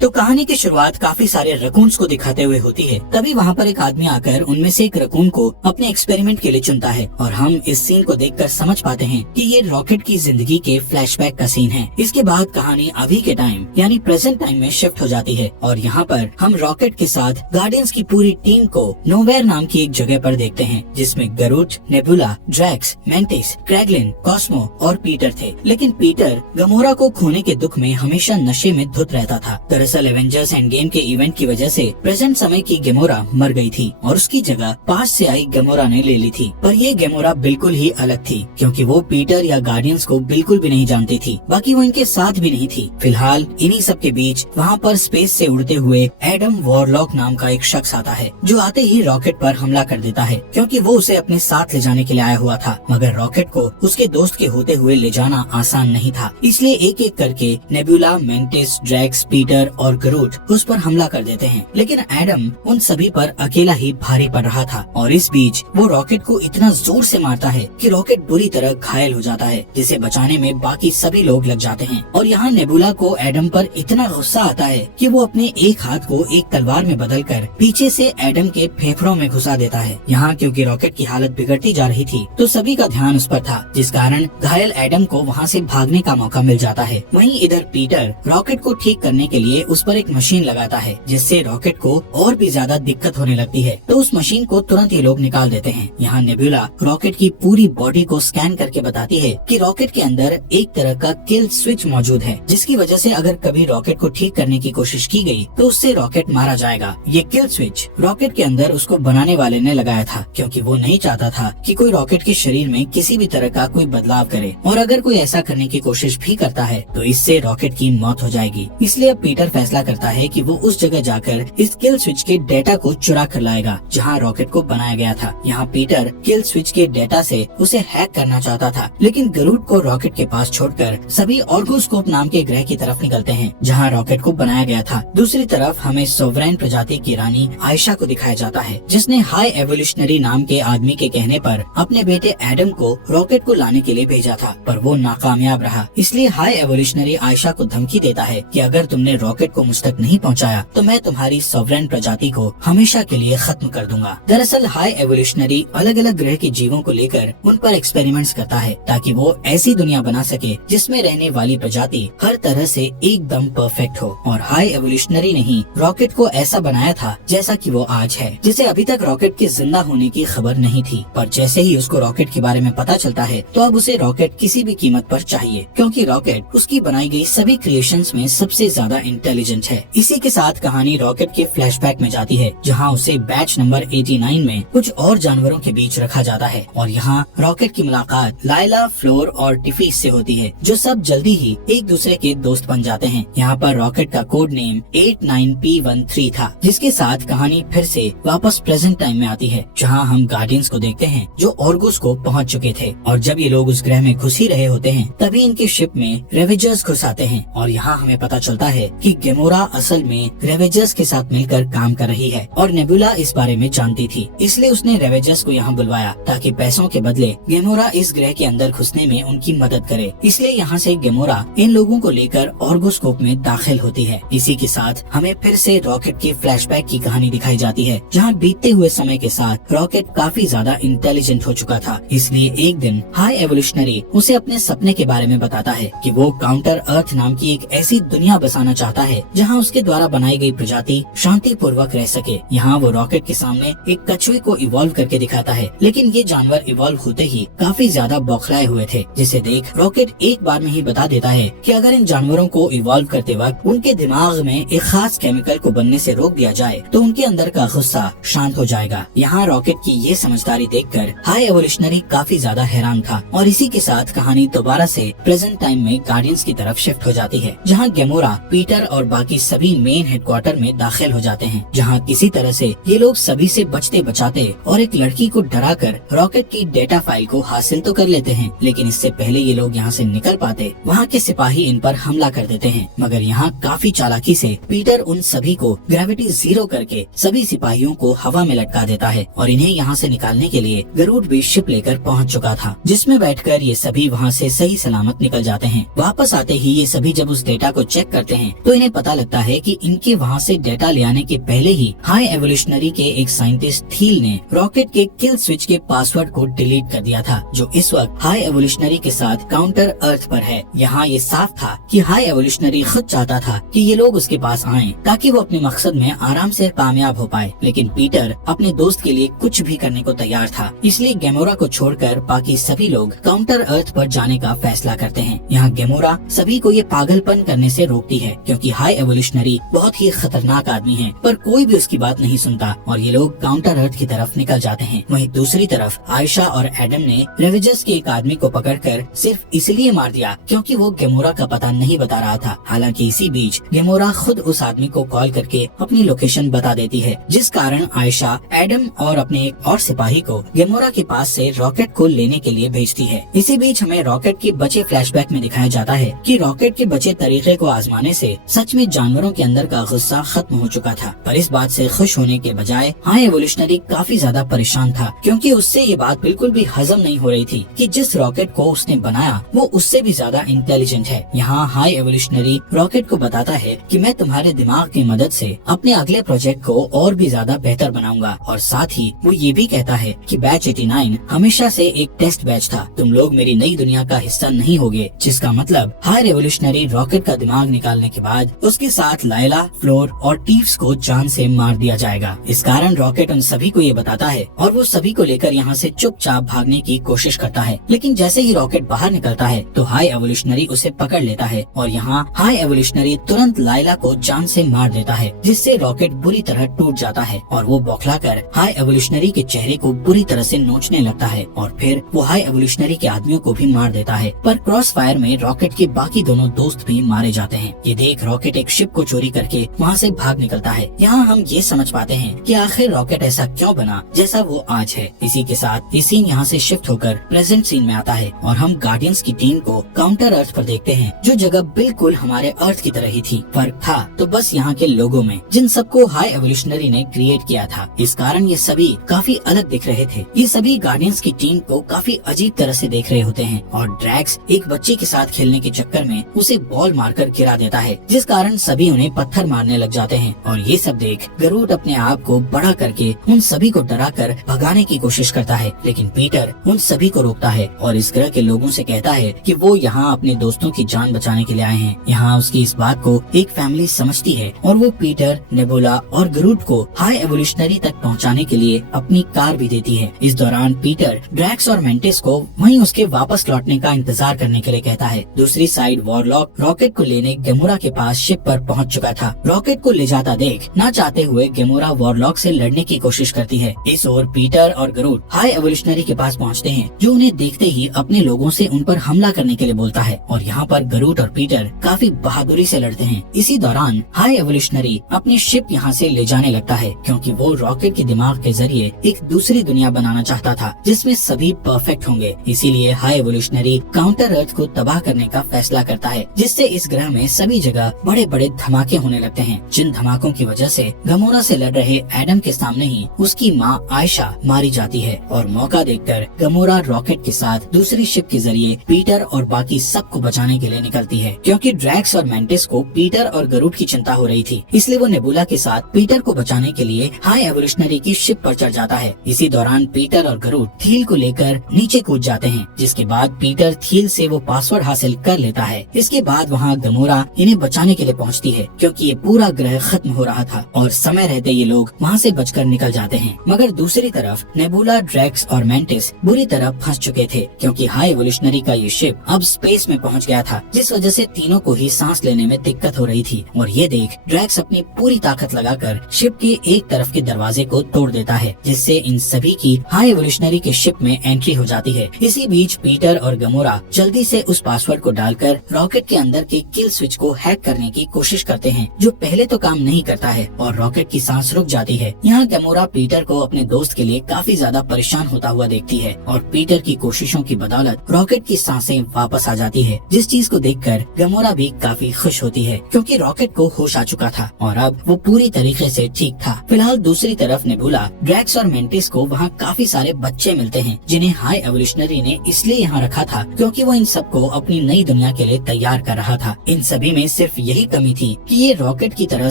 तो कहानी की शुरुआत काफी सारे रकून्स को दिखाते हुए होती है। तभी वहाँ पर एक आदमी आकर उनमें से एक रकून को अपने एक्सपेरिमेंट के लिए चुनता है और हम इस सीन को देखकर समझ पाते हैं कि ये रॉकेट की जिंदगी के फ्लैशबैक का सीन है। इसके बाद कहानी अभी के टाइम यानी प्रेजेंट टाइम में शिफ्ट हो जाती है और यहाँ पर हम रॉकेट के साथ गार्डियंस की पूरी टीम को नोवेयर नाम की एक जगह पर देखते हैं, जिसमें गरुड, नेबुला, ड्रैक्स, मेंटिस, क्रैगलिन, कॉस्मो और पीटर थे। लेकिन पीटर गमोरा को खोने के दुख में हमेशा नशे में धुत रहता था। दरअसल एवेंजर्स एंड गेम के इवेंट की वजह से प्रेजेंट समय की गेमोरा मर गई थी और उसकी जगह पास से आई गेमोरा ने ले ली थी। पर ये गेमोरा बिल्कुल ही अलग थी, क्योंकि वो पीटर या गार्डियंस को बिल्कुल भी नहीं जानती थी, बाकी वो इनके साथ भी नहीं थी। फिलहाल इन्हीं सब के बीच वहाँ पर स्पेस से उड़ते हुए एडम वॉरलॉक नाम का एक शख्स आता है, जो आते ही रॉकेट पर हमला कर देता है, क्योंकि वो उसे अपने साथ ले जाने के लिए आया हुआ था। मगर रॉकेट को उसके दोस्त के होते हुए ले जाना आसान नहीं था, इसलिए एक एक करके नेबुला, मेंटिस, ड्रैक्स, पीटर और गरुड उस पर हमला कर देते हैं। लेकिन एडम उन सभी पर अकेला ही भारी पड़ रहा था और इस बीच वो रॉकेट को इतना जोर से मारता है कि रॉकेट बुरी तरह घायल हो जाता है, जिसे बचाने में बाकी सभी लोग लग जाते हैं। और यहाँ नेबुला को एडम पर इतना गुस्सा आता है कि वो अपने एक हाथ को एक तलवार में बदलकर पीछे से एडम के फेफड़ों में घुसा देता है। यहाँ क्योंकि रॉकेट की हालत बिगड़ती जा रही थी तो सभी का ध्यान उस पर था, जिस कारण घायल एडम को वहाँ से भागने का मौका मिल जाता है। वहीं इधर पीटर रॉकेट को ठीक करने के लिए उस पर एक मशीन लगाता है, जिससे रॉकेट को और भी ज्यादा दिक्कत होने लगती है। तो उस मशीन को तुरंत ये लोग निकाल देते हैं। यहाँ नेबुला रॉकेट की पूरी बॉडी को स्कैन करके बताती है कि रॉकेट के अंदर एक तरह का किल स्विच मौजूद है, जिसकी वजह से अगर कभी रॉकेट को ठीक करने की कोशिश की गई तो उससे रॉकेट मारा जाएगा। ये किल स्विच रॉकेट के अंदर उसको बनाने वाले ने लगाया था, क्योंकि वो नहीं चाहता था कि कोई रॉकेट के शरीर में किसी भी तरह का कोई बदलाव करे, और अगर कोई ऐसा करने की कोशिश भी करता है तो इससे रॉकेट की मौत हो जाएगी। इसलिए अब पीटर फैसला करता है कि वो उस जगह जाकर इस किल स्विच के डेटा को चुरा कर लाएगा जहाँ रॉकेट को बनाया गया था। यहाँ पीटर किल स्विच के डेटा से उसे हैक करना चाहता था, लेकिन गरुड को रॉकेट के पास छोड़कर सभी ऑर्गोस्कोप नाम के ग्रह की तरफ निकलते हैं, जहाँ रॉकेट को बनाया गया था। दूसरी तरफ हमें सोवरेन प्रजाति की रानी आयशा को दिखाया जाता है, जिसने हाई एवोल्यूशनरी नाम के आदमी के कहने पर अपने बेटे एडम को रॉकेट को लाने के लिए भेजा था, पर वो नाकामयाब रहा। इसलिए हाई एवोल्यूशनरी आयशा को धमकी देता है कि अगर तुमने रॉकेट को मुझ तक नहीं पहुंचाया तो मैं तुम्हारी सोवरेन प्रजाति को हमेशा के लिए खत्म कर दूंगा। दरअसल हाई एवोल्यूशनरी अलग अलग ग्रह के जीवों को लेकर उन पर एक्सपेरिमेंट्स करता है, ताकि वो ऐसी दुनिया बना सके जिसमें रहने वाली प्रजाति हर तरह से एकदम परफेक्ट हो। और हाई एवोल्यूशनरी ने ही रॉकेट को ऐसा बनाया था जैसा कि वो आज है, जिसे अभी तक रॉकेट के जिंदा होने की खबर नहीं थी। पर जैसे ही उसको रॉकेट के बारे में पता चलता है तो अब उसे रॉकेट किसी भी कीमत पर चाहिए, क्योंकि रॉकेट उसकी बनाई गई सभी क्रिएशंस में सबसे ज्यादा इंटेलिजेंट है। इसी के साथ कहानी रॉकेट के फ्लैशबैक में जाती है, जहां उसे बैच नंबर 89 में कुछ और जानवरों के बीच रखा जाता है और यहाँ रॉकेट की मुलाकात लाइला, फ्लोर और टिफिस से होती है, जो सब जल्दी ही एक दूसरे के दोस्त बन जाते हैं। यहाँ पर रॉकेट का कोड नेम 89P13 था, जिसके साथ कहानी फिर से वापस प्रेजेंट टाइम में आती है, जहाँ हम गार्डियंस को देखते हैं जो ऑर्गोस्कोप पहुँच चुके थे। और जब ये लोग उस ग्रह में घुस ही रहे होते हैं तभी इनके शिप में रेवेजर्स घुस आते हैं और यहाँ हमें पता चलता है कि गेमोरा असल में रेवेजर्स के साथ मिलकर काम कर रही है और नेबुला इस बारे में जानती थी, इसलिए उसने रेवेजर्स को यहाँ बुलवाया ताकि पैसों के बदले गेमोरा इस ग्रह के अंदर घुसने में उनकी मदद करे। इसलिए यहाँ से गेमोरा इन लोगों को लेकर ऑर्गोस्कोप में दाखिल होती है। इसी के साथ हमें फिर से रॉकेट के फ्लैशबैक की कहानी दिखाई जाती है, जहाँ बीतते हुए समय के साथ रॉकेट काफी ज्यादा इंटेलिजेंट हो चुका था। इसलिए एक दिन हाई एवोल्यूशनरी उसे अपने सपने के बारे में बताता है कि वो काउंटर अर्थ नाम की एक ऐसी दुनिया बसाना चाहता है जहाँ उसके द्वारा बनाई गई प्रजाति शांति पूर्वक रह सके। यहाँ वो रॉकेट के सामने एक कछुए को इवॉल्व करके दिखाता है, लेकिन ये जानवर इवॉल्व होते ही काफी ज्यादा बौखलाए हुए थे, जिसे देख रॉकेट एक बार में ही बता देता है कि अगर इन जानवरों को इवॉल्व करते वक्त उनके दिमाग में एक खास केमिकल को बनने से रोक दिया जाए तो उनके अंदर का गुस्सा शांत हो जाएगा। यहाँ रॉकेट की ये समझदारी देखकर हाई एवोल्यूशनरी काफी ज्यादा हैरान था और इसी के साथ कहानी दोबारा से प्रेजेंट टाइम में गार्डियंस की तरफ शिफ्ट हो जाती है, जहाँ गेमोरा, पीटर और बाकी सभी मेन हेडक्वार्टर में दाखिल हो जाते हैं, जहाँ किसी तरह से ये लोग सभी से बचते बचाते और एक लड़की को डराकर रॉकेट की डेटा फाइल को हासिल तो कर लेते हैं। लेकिन इससे पहले ये लोग यहाँ से निकल पाते वहाँ के सिपाही इन पर हमला कर देते हैं, मगर यहाँ काफी चालाकी से पीटर उन सभी को ग्रेविटी जीरो करके सभी सिपाहियों को हवा में लटका देता है और इन्हें यहाँ से निकालने के लिए गरुड भी शिप लेकर पहुँच चुका था, जिसमें बैठकर ये सभी वहाँ से सही सलामत निकल जाते हैं। वापस आते ही ये सभी जब उस डेटा को चेक करते हैं तो इन्हें इन्हें पता लगता है कि इनके वहाँ से डेटा ले आने के पहले ही हाई एवोल्यूशनरी के एक साइंटिस्ट थील ने रॉकेट के किल स्विच के पासवर्ड को डिलीट कर दिया था, जो इस वक्त हाई एवोल्यूशनरी के साथ काउंटर अर्थ पर है। यहाँ ये साफ था कि हाई एवोल्यूशनरी खुद चाहता था कि ये लोग उसके पास आएं ताकि वो अपने मकसद में आराम से कामयाब हो पाए, लेकिन पीटर अपने दोस्त के लिए कुछ भी करने को तैयार था। इसलिए गेमोरा को छोड़कर बाकी सभी लोग काउंटर अर्थ पर जाने का फैसला करते हैं। यहाँ गेमोरा सभी को ये पागलपन करने से रोकती है, क्योंकि हाई एवोल्यूशनरी बहुत ही खतरनाक आदमी है, पर कोई भी उसकी बात नहीं सुनता और ये लोग काउंटर अर्थ की तरफ निकल जाते हैं। वहीं दूसरी तरफ आयशा और एडम ने रेवेजर्स के एक आदमी को पकड़कर सिर्फ इसलिए मार दिया क्योंकि वो गेमोरा का पता नहीं बता रहा था। हालांकि इसी बीच गेमोरा खुद उस आदमी को कॉल करके अपनी लोकेशन बता देती है, जिस कारण आयशा एडम और अपने एक और सिपाही को गेमोरा के पास से रॉकेट को लेने के लिए भेजती है। इसी बीच हमें रॉकेट के बचे फ्लैशबैक में दिखाया जाता है कि रॉकेट के बचे तरीके को आजमाने से सच में जानवरों के अंदर का गुस्सा खत्म हो चुका था। पर इस बात से खुश होने के बजाय हाई एवोल्यूशनरी काफी ज्यादा परेशान था, क्योंकि उससे ये बात बिल्कुल भी हजम नहीं हो रही थी कि जिस रॉकेट को उसने बनाया वो उससे भी ज्यादा इंटेलिजेंट है। यहाँ हाई एवोल्यूशनरी रॉकेट को बताता है कि मैं तुम्हारे दिमाग की मदद से अपने अगले प्रोजेक्ट को और भी ज्यादा बेहतर बनाऊंगा, और साथ ही वो ये भी कहता है कि बैच 89 हमेशा से एक टेस्ट बैच था, तुम लोग मेरी नई दुनिया का हिस्सा नहीं होगे। जिसका मतलब हाई एवोल्यूशनरी रॉकेट का दिमाग निकालने के बाद उसके साथ लायला, फ्लोर और टीव्स को जान से मार दिया जाएगा। इस कारण रॉकेट उन सभी को ये बताता है और वो सभी को लेकर यहाँ से चुपचाप भागने की कोशिश करता है, लेकिन जैसे ही रॉकेट बाहर निकलता है तो हाई एवोल्यूशनरी उसे पकड़ लेता है और यहाँ हाई एवोल्यूशनरी तुरंत लायला को जान से मार देता है, जिससे रॉकेट बुरी तरह टूट जाता है और वो बौखलाकर हाई एवोल्यूशनरी के चेहरे को बुरी तरह से नोचने लगता है और फिर वो हाई एवोल्यूशनरी के आदमियों को भी मार देता है। पर क्रॉस फायर में रॉकेट के बाकी दोनों दोस्त भी मारे जाते हैं। ये देख रॉकेट एक शिप को चोरी करके वहाँ से भाग निकलता है। यहाँ हम ये समझ पाते हैं कि आखिर रॉकेट ऐसा क्यों बना जैसा वो आज है। इसी के साथ ये सीन यहाँ से शिफ्ट होकर प्रेजेंट सीन में आता है और हम गार्डियंस की टीम को काउंटर अर्थ पर देखते हैं, जो जगह बिल्कुल हमारे अर्थ की तरह ही थी। फर्क था तो बस यहाँ के लोगों में, जिन सबको हाई एवोल्यूशनरी ने क्रिएट किया था। इस कारण ये सभी काफी अलग दिख रहे थे। ये सभी गार्डियंस की टीम को काफी अजीब तरह से देख रहे होते हैं और ड्रैक्स एक बच्चे के साथ खेलने के चक्कर में उसे बॉल मारकर गिरा देता है, जिस कारण सभी उन्हें पत्थर मारने लग जाते हैं। और ये सब देख गरूट अपने आप को बड़ा करके उन सभी को डराकर भगाने की कोशिश करता है, लेकिन पीटर उन सभी को रोकता है और इस ग्रह के लोगों से कहता है कि वो यहाँ अपने दोस्तों की जान बचाने के लिए आए हैं। यहाँ उसकी इस बात को एक फैमिली समझती है और वो पीटर, नेबुला और गरूट को हाई एवोल्यूशनरी तक पहुँचाने के लिए अपनी कार भी देती है। इस दौरान पीटर ड्रैक्स और मेंटिस को वहीं उसके वापस लौटने का इंतजार करने के लिए कहता है। दूसरी साइड वॉरलॉक रॉकेट को लेने गेमोरा के पास शिप पर पहुंच चुका था। रॉकेट को ले जाता देख न चाहते हुए गेमोरा वॉरलॉक से लड़ने की कोशिश करती है। इस ओर पीटर और गरूट हाई एवोल्यूशनरी के पास पहुंचते हैं, जो उन्हें देखते ही अपने लोगों से उन पर हमला करने के लिए बोलता है और यहाँ पर गरूट और पीटर काफी बहादुरी से लड़ते हैं। इसी दौरान हाई एवोल्यूशनरी अपनी शिप यहाँ से ले जाने लगता है, क्योंकि वो रॉकेट के दिमाग के जरिए एक दूसरी दुनिया बनाना चाहता था जिसमें सभी परफेक्ट होंगे। इसीलिए हाई एवोल्यूशनरी काउंटर अर्थ को तबाह करने का फैसला करता है, जिससे इस ग्रह में सभी जगह बड़े बड़े धमाके होने लगते हैं, जिन धमाकों की वजह से गमोरा से लड़ रहे एडम के सामने ही उसकी माँ आयशा मारी जाती है और मौका देखकर गमोरा रॉकेट के साथ दूसरी शिप के जरिए पीटर और बाकी सबको बचाने के लिए निकलती है। क्योंकि ड्रैक्स और मेंटिस को पीटर और गरूट की चिंता हो रही थी, इसलिए वो नेबुला के साथ पीटर को बचाने के लिए हाई एवोल्यूशनरी की शिप पर चढ़ जाता है। इसी दौरान पीटर और गरूट थील को लेकर नीचे कूद जाते हैं, जिसके बाद पीटर थील से वो पासवर्ड हासिल कर लेता है। इसके बाद वहाँ गमोरा इन्हें बचाने के लिए पहुँचती है, क्योंकि ये पूरा ग्रह खत्म हो रहा था और समय रहते ये लोग वहाँ से बचकर निकल जाते हैं। मगर दूसरी तरफ नेबुला, ड्रैक्स और मेंटिस बुरी तरह फंस चुके थे, क्योंकि हाई एवोल्यूशनरी का ये शिप अब स्पेस में पहुँच गया था, जिस वजह से तीनों को ही सांस लेने में दिक्कत हो रही थी। और ये देख ड्रैक्स अपनी पूरी ताकत लगाकर शिप के एक तरफ के दरवाजे को तोड़ देता है, जिससे इन सभी की हाई एवोल्यूशनरी के शिप में एंट्री हो जाती है। इसी बीच पीटर और गमोरा जल्दी से उस पासवर्ड को डालकर रॉकेट के अंदर के किल स्विच को हैक करने की कोशिश करते हैं, जो पहले तो काम नहीं करता है और रॉकेट की सांस रुक जाती है। यहाँ गमोरा पीटर को अपने दोस्त के लिए काफी ज्यादा परेशान होता हुआ देखती है और पीटर की कोशिशों की बदौलत रॉकेट की सांसें वापस आ जाती है, जिस चीज को देखकर गमोरा भी काफी खुश होती है, क्योंकि रॉकेट को होश आ चुका था और अब वो पूरी तरीके से ठीक था। फिलहाल दूसरी तरफ नेबुला, ड्रैक्स और मेंटिस को वहाँ काफी सारे बच्चे मिलते हैं, जिन्हें हाई एवोल्यूशनरी ने इसलिए यहाँ रखा था क्योंकि वो इन सबको अपनी नई दुनिया के लिए तैयार कर रहा था। इन सभी में सिर्फ यही यही कमी थी कि ये रॉकेट की तरह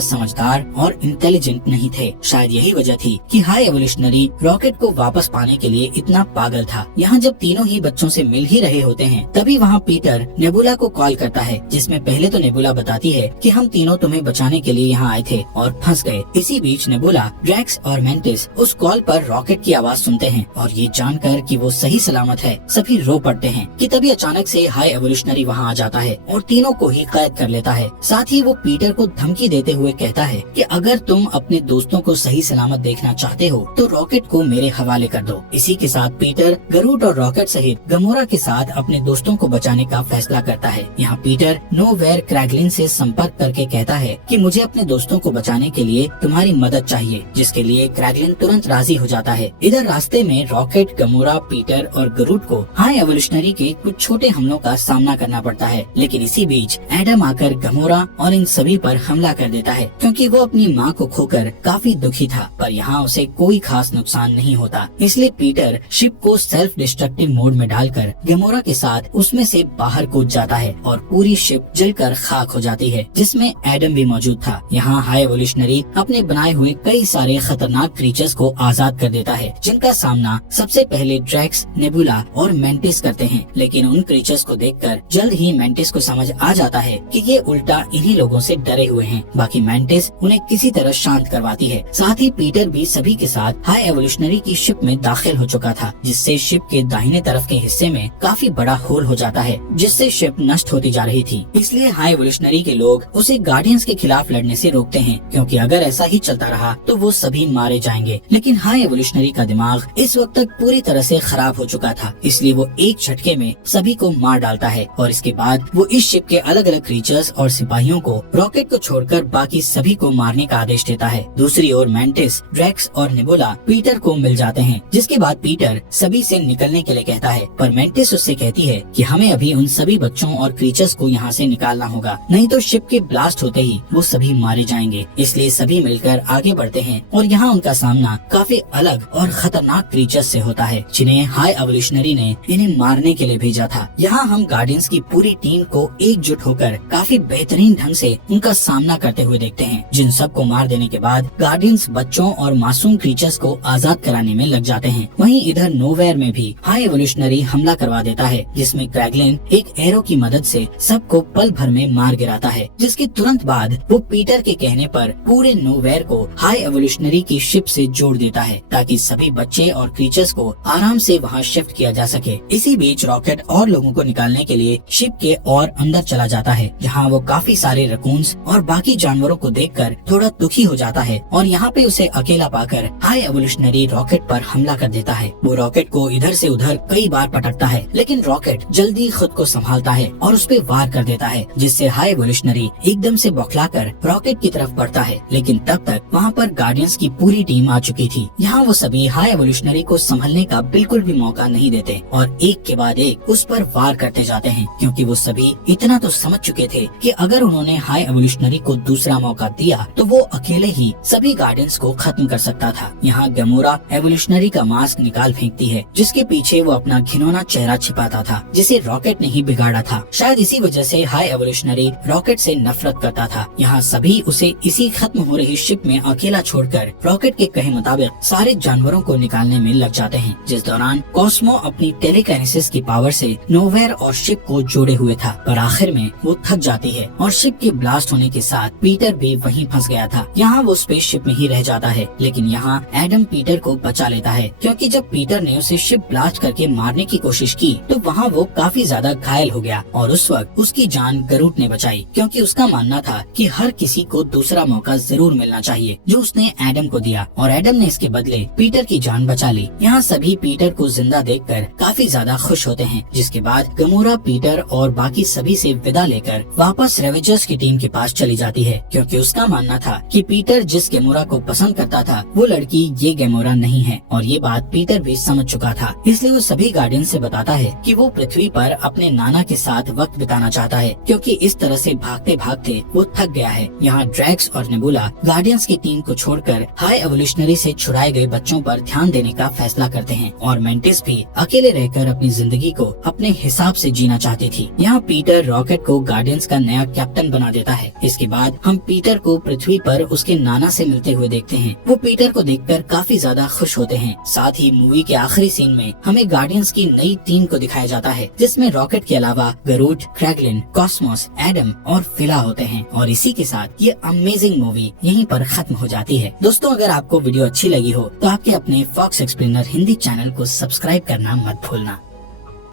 समझदार और इंटेलिजेंट नहीं थे। शायद यही वजह थी कि हाई एवोल्यूशनरी रॉकेट को वापस पाने के लिए इतना पागल था। यहाँ जब तीनों ही बच्चों से मिल ही रहे होते हैं, तभी वहाँ पीटर नेबुला को कॉल करता है, जिसमें पहले तो नेबुला बताती है कि हम तीनों तुम्हें बचाने के लिए यहाँ आए थे और फंस गए। इसी बीच नेबुला, ड्रैक्स और मेंटिस उस कॉल पर रॉकेट की आवाज सुनते हैं और ये जानकर कि वो सही सलामत है, सभी रो पड़ते हैं कि तभी अचानक से हाई एवोल्यूशनरी वहाँ आ जाता है और तीनों को ही कैद कर लेता है। साथ ही वो पीटर को धमकी देते हुए कहता है कि अगर तुम अपने दोस्तों को सही सलामत देखना चाहते हो तो रॉकेट को मेरे हवाले कर दो। इसी के साथ पीटर गरूट और रॉकेट सहित गमोरा के साथ अपने दोस्तों को बचाने का फैसला करता है। यहाँ पीटर नोवेयर क्रैगलिन से संपर्क करके कहता है कि मुझे अपने दोस्तों को बचाने के लिए तुम्हारी मदद चाहिए, जिसके लिए क्रैगलिन तुरंत राजी हो जाता है। इधर रास्ते में रॉकेट, गमोरा, पीटर और गरूट को हाई एवोल्यूशनरी के कुछ छोटे हमलों का सामना करना पड़ता है, लेकिन इसी बीच एडम आकर गमोरा और इन सभी पर हमला कर देता है, क्योंकि वो अपनी माँ को खोकर काफी दुखी था। पर यहाँ उसे कोई खास नुकसान नहीं होता, इसलिए पीटर शिप को सेल्फ डिस्ट्रक्टिव मोड में डालकर गमोरा के साथ उसमें से बाहर कूद जाता है और पूरी शिप जलकर खाक हो जाती है, जिसमें एडम भी मौजूद था। यहाँ हाई एवोल्यूशनरी अपने बनाए हुए कई सारे खतरनाक क्रीचर्स को आजाद कर देता है, जिनका सामना सबसे पहले ड्रैक्स, नेबुला और मेंटिस करते हैं। लेकिन उन क्रीचर्स को देखकर जल्द ही मेंटिस को समझ आ जाता है कि ये उल्टा इन्हीं लोगों से डरे हुए हैं। बाकी मेंटिस उन्हें किसी तरह शांत करवाती है। साथ ही पीटर भी सभी के साथ हाई एवोल्यूशनरी की शिप में दाखिल हो चुका था, जिससे शिप के दाहिने तरफ के हिस्से में काफी बड़ा होल हो जाता है, जिससे शिप नष्ट होती जा रही थी। इसलिए हाई एवोल्यूशनरी के लोग उसे गार्डियंस के खिलाफ लड़ने से रोकते हैं, क्योंकि अगर ऐसा ही चलता रहा तो वो सभी मारे जाएंगे। लेकिन हाई एवोल्यूशनरी का दिमाग इस वक्त तक पूरी तरह से खराब हो चुका था, इसलिए वो एक झटके में सभी को मार डालता है और इसके बाद वो इस शिप के अलग अलग क्रीचर्स और सिपाहियों को रॉकेट को छोड़कर बाकी सभी को मारने का आदेश देता है। दूसरी ओर मेंटिस, ड्रैक्स और नेबुला पीटर को मिल जाते हैं, जिसके बाद पीटर सभी से निकलने के लिए कहता है, पर मेंटिस उससे कहती है कि हमें अभी उन सभी बच्चों और क्रीचर्स को यहाँ से निकालना होगा, नहीं तो शिप के ब्लास्ट होते ही वो सभी मारे जाएंगे। इसलिए सभी मिलकर आगे बढ़ते हैं और यहाँ उनका सामना काफी अलग और खतरनाक क्रीचर्स से होता है, जिन्हें हाई एवोल्यूशनरी ने इन्हें मारने के लिए भेजा था। यहाँ हम गार्डियंस की पूरी टीम को एकजुट होकर काफी बेहतरीन ढंग से उनका सामना करते हुए देखते हैं, जिन सब को मार देने के बाद गार्डियंस बच्चों और मासूम क्रीचर्स को आजाद कराने में लग जाते हैं। वहीं इधर नोवेयर में भी हाई एवोल्यूशनरी हमला करवा देता है, जिसमें क्रैगलिन एक एरो की मदद से सबको पल भर में मार गिराता है, जिसके तुरंत बाद वो पीटर के कहने पर पूरे नोवेयर को हाई एवोल्यूशनरी की शिप से जोड़ देता है, ताकि सभी बच्चे और क्रीचर्स को आराम से वहाँ शिफ्ट किया जा सके। इसी बीच रॉकेट और लोगों को निकालने के लिए शिप के और अंदर चला जाता है, जहाँ वो काफी सारे रकून्स और बाकी जानवरों को देखकर थोड़ा दुखी हो जाता है और यहाँ पे उसे अकेला पाकर हाई एवोल्यूशनरी रॉकेट पर हमला कर देता है। वो रॉकेट को इधर से उधर कई बार पटकता है, लेकिन रॉकेट जल्दी खुद को संभालता है और उस पे वार कर देता है, जिससे हाई एवोल्यूशनरी एकदम से बौखलाकर रॉकेट की तरफ बढ़ता है। लेकिन तब तक वहाँ पर गार्डियंस की पूरी टीम आ चुकी थी। यहाँ वो सभी हाई एवोल्यूशनरी को संभलने का बिल्कुल भी मौका नहीं देते और एक के बाद एक उस पर वार करते जाते हैं, क्योंकि वो सभी इतना तो समझ चुके थे कि अगर उन्होंने हाई एवोल्यूशनरी को दूसरा मौका दिया तो वो अकेले ही सभी गार्डियंस को खत्म कर सकता था। यहाँ गमोरा एवोल्यूशनरी का मास्क निकाल फेंकती है, जिसके पीछे वो अपना घिनौना चेहरा छिपाता था, जिसे रॉकेट ने ही बिगाड़ा था। शायद इसी वजह से हाई एवोल्यूशनरी रॉकेट से नफरत करता था। यहाँ सभी उसे इसी खत्म हो रही शिप में अकेला छोड़कर रॉकेट के कहे मुताबिक सारे जानवरों को निकालने में लग जाते हैं, जिस दौरान कॉस्मो अपनी टेलीकाइनेसिस की पावर से नोवेयर और शिप को जोड़े हुए था। पर आखिर में वो थक जाती है और शिप के ब्लास्ट होने के साथ पीटर भी वहीं फंस गया था। यहाँ वो स्पेसशिप में ही रह जाता है, लेकिन यहाँ एडम पीटर को बचा लेता है, क्योंकि जब पीटर ने उसे शिप ब्लास्ट करके मारने की कोशिश की तो वहाँ वो काफी ज्यादा घायल हो गया और उस वक्त उसकी जान गरूट ने बचाई, क्योंकि उसका मानना था कि हर किसी को दूसरा मौका जरूर मिलना चाहिए, जो उसने एडम को दिया और एडम ने इसके बदले पीटर की जान बचा ली। यहाँ सभी पीटर को जिंदा देखकर काफी ज्यादा खुश होते हैं, जिसके बाद गमोरा पीटर और बाकी सभी से विदा लेकर वापस रेवेजर्स की टीम के पास चली जाती है, क्योंकि उसका मानना था कि पीटर जिस गमोरा को पसंद करता था वो लड़की ये गमोरा नहीं है, और ये बात पीटर भी समझ चुका था। इसलिए वो सभी गार्डियन से बताता है कि वो पृथ्वी पर अपने नाना के साथ वक्त बिताना चाहता है, क्योंकि इस तरह से भागते भागते वो थक गया है। यहाँ ड्रैक्स और नेबुला गार्डियंस की टीम को छोड़कर हाई एवोल्यूशनरी से छुड़ाए गए बच्चों पर ध्यान देने का फैसला करते हैं, और मेंटिस भी अकेले रहकर अपनी जिंदगी को अपने हिसाब से जीना चाहती थी। यहाँ पीटर रॉकेट को गार्डियंस का नया कैप्टन कैप्टन बना देता है। इसके बाद हम पीटर को पृथ्वी पर उसके नाना से मिलते हुए देखते हैं। वो पीटर को देखकर काफी ज्यादा खुश होते हैं। साथ ही मूवी के आखिरी सीन में हमें गार्डियंस की नई टीम को दिखाया जाता है, जिसमें रॉकेट के अलावा गरूड, क्रैगलिन, कॉस्मोस, एडम और फिला होते हैं। और इसी के साथ ये अमेजिंग मूवी यहीं पर खत्म हो जाती है। दोस्तों, अगर आपको वीडियो अच्छी लगी हो तो आपके अपने फॉक्स एक्सप्लेनर हिंदी चैनल को सब्सक्राइब करना मत भूलना।